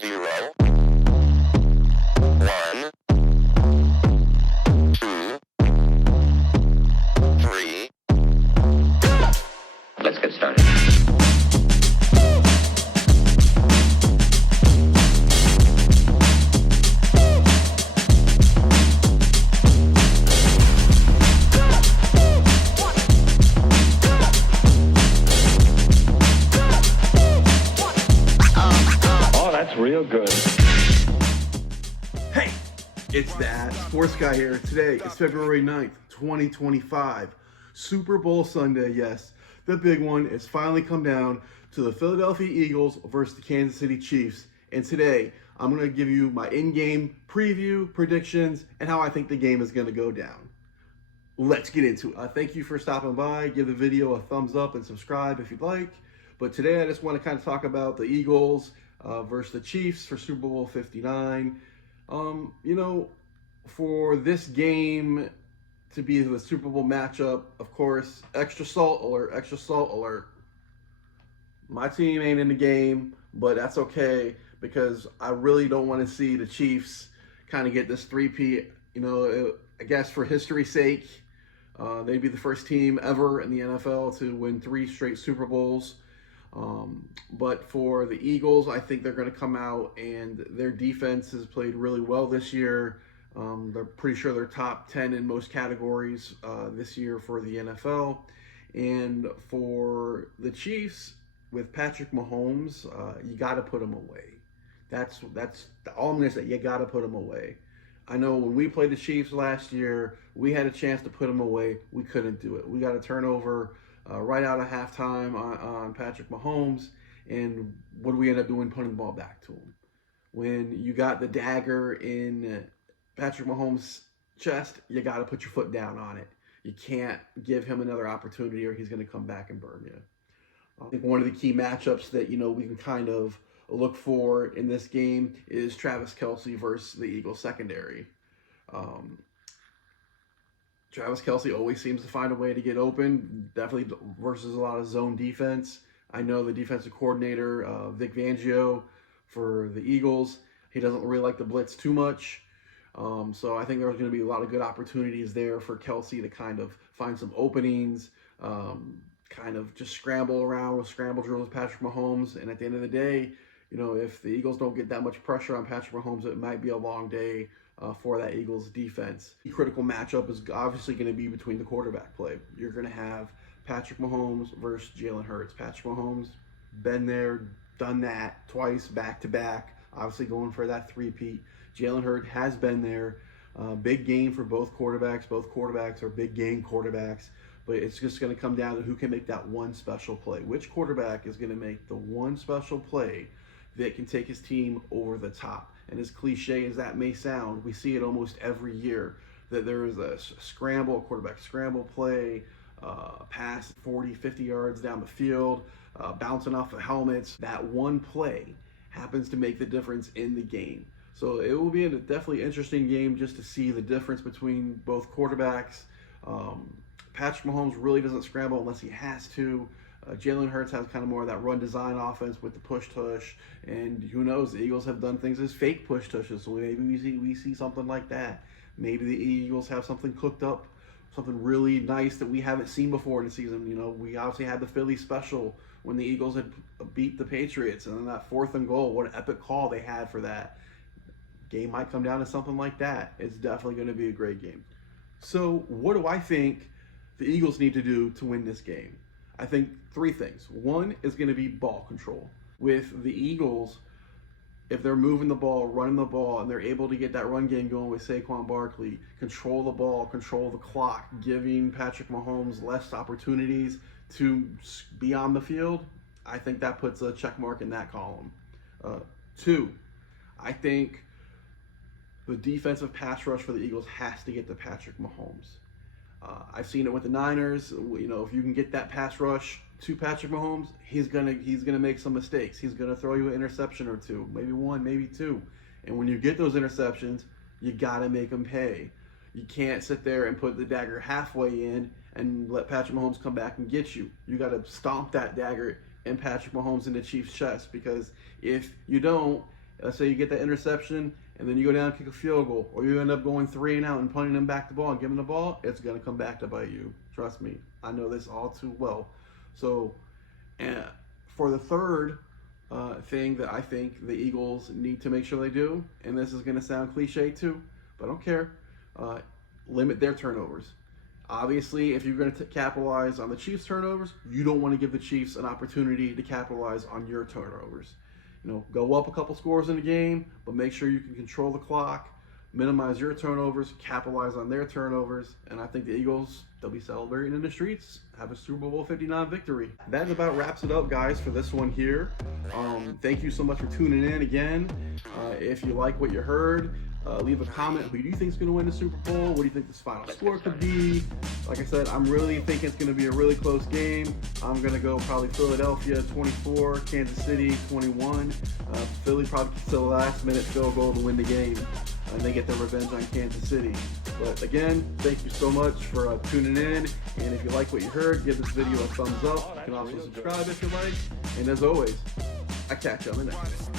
0, 1, 2, 3. Let's get started. Oh, that's real good. Hey, it's that Sports Guy here. Today is February 9th, 2025. Super Bowl Sunday, yes. The big one has finally come down to the Philadelphia Eagles versus the Kansas City Chiefs. And today, I'm going to give you my in-game preview, predictions, and how I think the game is going to go down. Let's get into it. Thank you for stopping by. Give the video a thumbs up and subscribe if you'd like. But today, I just want to kind of talk about the Eagles versus the Chiefs for Super Bowl 59. For this game to be the Super Bowl matchup, of course, extra salt alert, extra salt alert. My team ain't in the game, but that's okay because I really don't want to see the Chiefs kind of get this three-peat. I guess for history's sake, they'd be the first team ever in the NFL to win 3 straight Super Bowls. But for the Eagles, I think they're going to come out and their defense has played really well this year. They're pretty sure they're top 10 in most categories this year for the NFL. And for the Chiefs, with Patrick Mahomes, you got to put him away. That's all I'm going to say. You got to put him away. I know when we played the Chiefs last year, we had a chance to put him away. We couldn't do it. We got a turnover right out of halftime on Patrick Mahomes, and what do we end up doing? Putting the ball back to him. When you got the dagger in Patrick Mahomes' chest, you got to put your foot down on it. You can't give him another opportunity or he's going to come back and burn you. I think one of the key matchups that, we can kind of look for in this game is Travis Kelce versus the Eagles secondary. Travis Kelce always seems to find a way to get open, definitely versus a lot of zone defense. I know the defensive coordinator, Vic Fangio, for the Eagles, he doesn't really like the blitz too much. So I think there's going to be a lot of good opportunities there for Kelce to kind of find some openings, kind of just scramble around with scramble drills with Patrick Mahomes. And at the end of the day, if the Eagles don't get that much pressure on Patrick Mahomes, it might be a long day for that Eagles defense. The critical matchup is obviously going to be between the quarterback play. You're going to have Patrick Mahomes versus Jalen Hurts. Patrick Mahomes, been there, done that twice, back-to-back, obviously going for that three-peat. Jalen Hurts has been there. Big game for both quarterbacks. Both quarterbacks are big game quarterbacks. But it's just going to come down to who can make that one special play. Which quarterback is going to make the one special play that can take his team over the top? And as cliche as that may sound, we see it almost every year, that there is a quarterback scramble play, pass 40, 50 yards down the field, bouncing off of helmets. That one play happens to make the difference in the game. So it will be a definitely interesting game just to see the difference between both quarterbacks. Patrick Mahomes really doesn't scramble unless he has to. Jalen Hurts has kind of more of that run design offense with the push-tush, and who knows, the Eagles have done things as fake push-tushes, so maybe we see something like that. Maybe the Eagles have something cooked up, something really nice that we haven't seen before in the season. We obviously had the Philly special when the Eagles had beat the Patriots, and then that 4th and goal, what an epic call they had for that. Game might come down to something like that. It's definitely going to be a great game. So what do I think the Eagles need to do to win this game? I think 3 things. One is going to be ball control. With the Eagles, if they're moving the ball, running the ball, and they're able to get that run game going with Saquon Barkley, control the ball, control the clock, giving Patrick Mahomes less opportunities to be on the field, I think that puts a check mark in that column. 2, I think the defensive pass rush for the Eagles has to get to Patrick Mahomes. I've seen it with the Niners. If you can get that pass rush to Patrick Mahomes, he's gonna make some mistakes. He's gonna throw you an interception or 2, maybe 1, maybe 2. And when you get those interceptions, you gotta make them pay. You can't sit there and put the dagger halfway in and let Patrick Mahomes come back and get you. You gotta stomp that dagger in Patrick Mahomes in the Chiefs' chest, because if you don't, let's say you get that interception and then you go down and kick a field goal, or you end up going 3 and out and punting them back the ball and giving the ball, it's going to come back to bite you. Trust me. I know this all too well. So, for the third thing that I think the Eagles need to make sure they do, and this is going to sound cliche too, but I don't care, limit their turnovers. Obviously, if you're going to capitalize on the Chiefs' turnovers, you don't want to give the Chiefs an opportunity to capitalize on your turnovers. You know, go up a couple scores in the game, but make sure you can control the clock, minimize your turnovers, capitalize on their turnovers, and I think the Eagles, they'll be celebrating in the streets, have a Super Bowl 59 victory. That about wraps it up, guys, for this one here. Thank you so much for tuning in again. If you like what you heard, leave a comment. Who do you think is going to win the Super Bowl? What do you think this final score could be? Like I said, I'm really thinking it's going to be a really close game. I'm going to go probably Philadelphia 24, Kansas City 21. Philly probably gets the last minute field goal to win the game, and they get their revenge on Kansas City. But again, thank you so much for tuning in. And if you like what you heard, give this video a thumbs up. You can also subscribe if you like. And as always, I catch you on the next one.